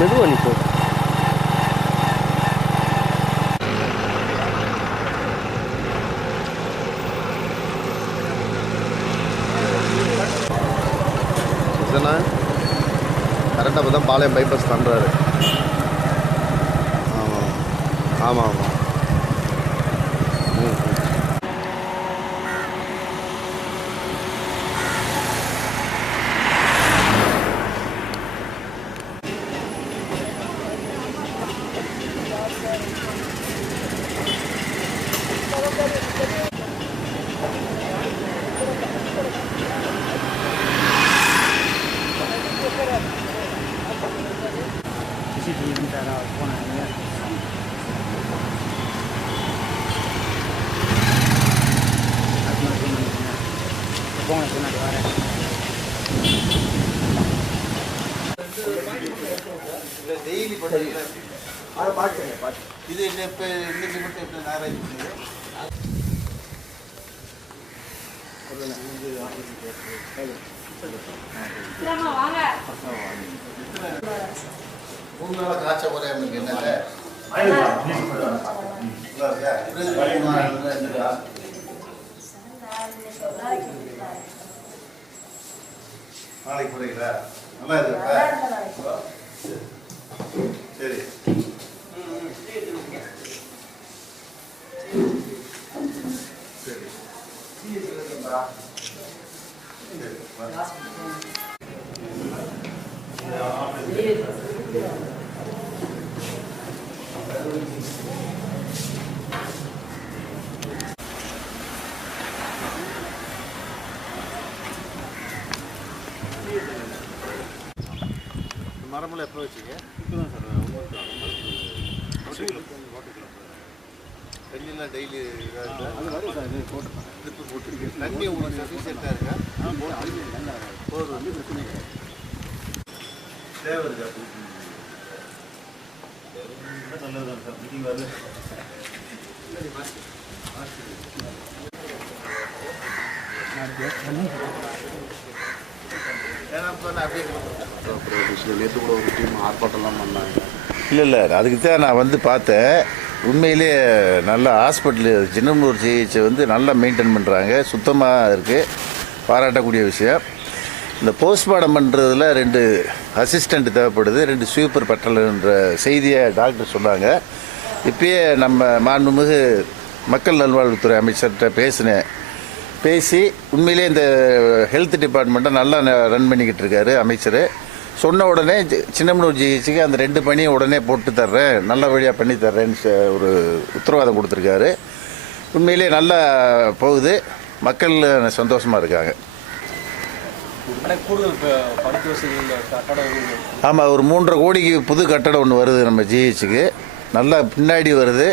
மெதுவாக நிற்கும். கரெக்டாக இப்போ தான் பாளையம் பைபாஸ் பண்ணுறாரு. ஆமாம் ஆமாம் ஆமாம். டெய்லி பண்ணுறீங்களா? அதை பார்த்து இது என்ன இப்போ இன்னைக்கு மட்டும் எப்படி நேரம் உங்களால காய்ச்ச குறையாம என்ன நாளைக்கு குறைங்களா? நல்லா இருக்கா? சரி மரமெல்லாம் எப்போ வச்சுங்க? தண்ணியெல்லாம் டெய்லி தண்ணி உங்களுக்கு சஃபிஷியண்ட்டாக இருக்கா? தேவை இருக்கா? நல்லதுதான் சார். மீட்டிங் வருது. நேற்று கூட ஒரு டீம் ஆர்ப்பாட்டம்லாம் பண்ணாங்க. இல்லை அதுக்கு தான் நான் வந்து பார்த்தேன். உண்மையிலே நல்ல ஹாஸ்பிட்டலு சின்னமனூர் சிஹெச்சை வந்து நல்லா மெயின்டைன் பண்ணுறாங்க. சுத்தமாக இருக்குது, பாராட்டக்கூடிய விஷயம். இந்த போஸ்ட்மார்ட்டம் பண்ணுறதுல 2 அசிஸ்டண்ட் தேவைப்படுது, 2 ஸ்வீப்பர் பட்டலன்ற செய்தியை டாக்டர் சொன்னாங்க. இப்பயே நம்ம மாண்புமிகு மக்கள் நல்வாழ்வுத்துறை அமைச்சர்கிட்ட பேசி உண்மையிலே இந்த ஹெல்த் டிபார்ட்மெண்ட்டை நல்லா ரன் பண்ணிக்கிட்டு இருக்காரு அமைச்சர். சொன்ன உடனே சின்னமனூர் ஜிஹெச்சுக்கு அந்த 2 பணியும் உடனே போட்டு தர்றேன், நல்ல வழியாக பண்ணி தர்றேன்னு ஒரு உத்தரவாதம் கொடுத்துருக்காரு. உண்மையிலே நல்லா போகுது, மக்கள் சந்தோஷமாக இருக்காங்க. ஆமாம், ஒரு 3.5 கோடிக்கு புது கட்டடம் ஒன்று வருது நம்ம ஜிஹெச்சுக்கு, நல்லா பின்னாடி வருது.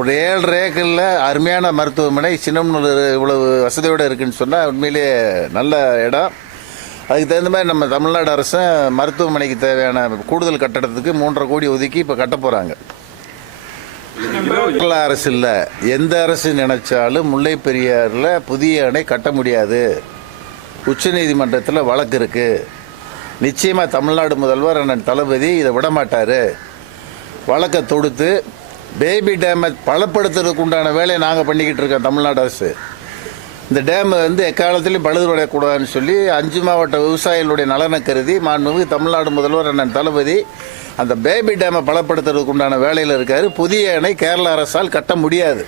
ஒரு 7.5 ஏக்கரில் அருமையான மருத்துவமனை சின்னமனூர் இவ்வளவு வசதியோடு இருக்குதுன்னு சொன்னால் உண்மையிலே நல்ல இடம். அதுக்கு தகுந்த மாதிரி நம்ம தமிழ்நாடு அரசும் மருத்துவமனைக்கு தேவையான கூடுதல் கட்டடத்துக்கு 3.5 கோடி ஒதுக்கி இப்போ கட்ட போகிறாங்க. அரசு இல்லை, எந்த அரசு நினைச்சாலும் முல்லை பெரியாறில் புதிய அணை கட்ட முடியாது. உச்சநீதிமன்றத்தில் வழக்கு இருக்குது. நிச்சயமாக தமிழ்நாடு முதல்வர் அண்ணன் தளபதி இதை விட மாட்டார். வழக்கை தொடுத்து பேபி டேமை பலப்படுத்துறதுக்கு உண்டான வேலையை நாங்கள் பண்ணிக்கிட்டு இருக்கோம். தமிழ்நாடு அரசு இந்த டேமை வந்து எக்காலத்திலையும் பழுதுபடக்கூடாதுன்னு சொல்லி 5 மாவட்ட விவசாயிகளுடைய நலனை கருதி மாண்புமிகு தமிழ்நாடு முதல்வர் அண்ணன் தளபதி அந்த பேபி டேமை பலப்படுத்துறதுக்கு உண்டான வேலையில் இருக்கார். புதிய அணை கேரள அரசால் கட்ட முடியாது.